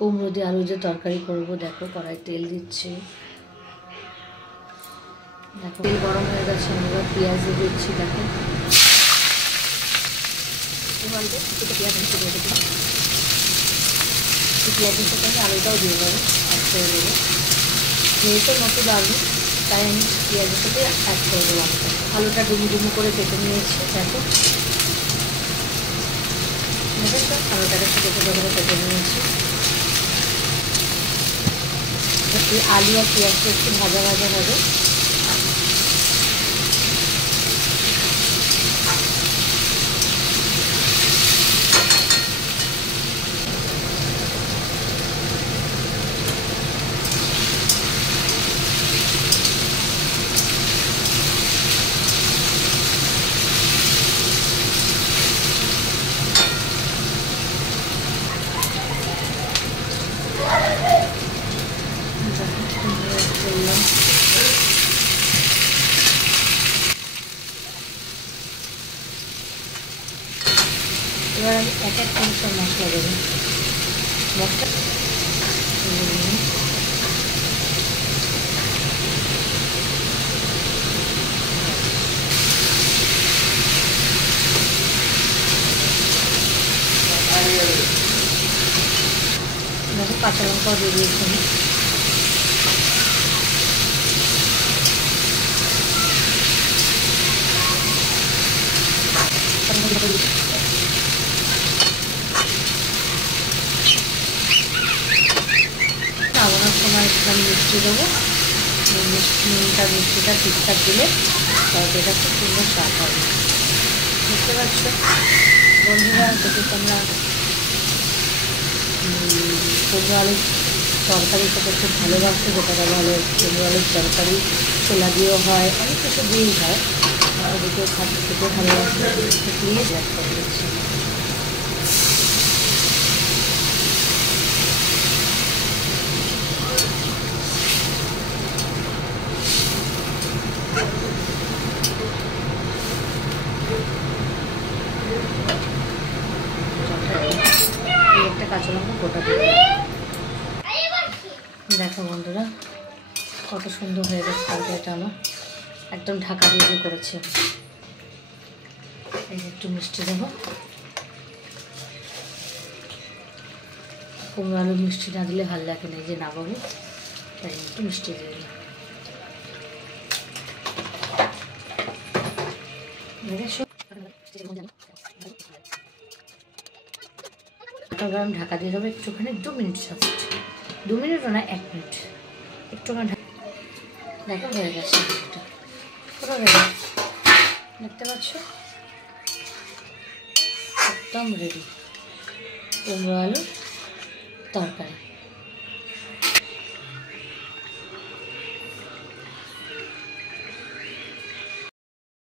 কুমড়ো দিয়ে আলু যে তরকারি করবো। দেখো কড়াই তেল দিচ্ছি, দেখো তেল গরম হয়ে গেছে। আমি এবার পেঁয়াজ দিয়ে দিচ্ছি। দেখো পেঁয়াজের সাথে আমি আলুটাও দিয়ে দেবো, অ্যাড করে দেবো। যেহেতু নতুন আলু তাই আমি পেঁয়াজের সাথে অ্যাড করে দেবো আলুটা ডুমু ডুমু করে কেটে নিয়েছি। দেখো দেখেছো আলুটাকে ছোটো ছোটো করে কেটে নিয়েছি। আলু আর পেঁয়াজটা একটু ভাজা ভাজা হবে। এবার আমি এক এক চামচ মশলা দেবো। মশলা দেখো কাঁচা লঙ্কাও দিয়ে দিয়েছি আমি। নামানোর সময় একটুখানি মিষ্টি দেবো। মিষ্টিটা ঠিকঠাক দিলে তরকারিটা খুব সুন্দর স্বাদ হবে। বুঝতে পারছো বন্ধুরা? যদি তোমরা কুমড়ো আলুর তরকারি খেতে খুব ভালোবাসো, যেটা ভালো কুমড়ো আলুর তরকারি ছোলা দিয়েও হয়, অনেক কিছু দিয়েই হয়, ওদিকেও খেতে ভালোবাসো, প্লিজ অ্যাড করে দিচ্ছি। একটা কাঁচা লঙ্কা গোটা দিয়ে দেখো বন্ধুরা কত সুন্দর হয়ে গেছে তরকারিটা। আমার একদম ঢাকা দিয়ে করেছি। এই একটু মিষ্টি দেবো। কুমড়ো আলু মিষ্টি না দিলে ভালো লাগে না, যে না বাবু, তাই একটু মিষ্টি দিয়ে দিলাম। আমি ঢাকা দিয়ে দেবো একটুখানি 2 মিনিট, জাস্ট 2 মিনিটও না, 1 মিনিট একটুখানি। দেখো হয়ে গেছে, পুরো রেডি, দেখতে পাচ্ছ একদম রেডি কুমড়ো আলুর তরকারি।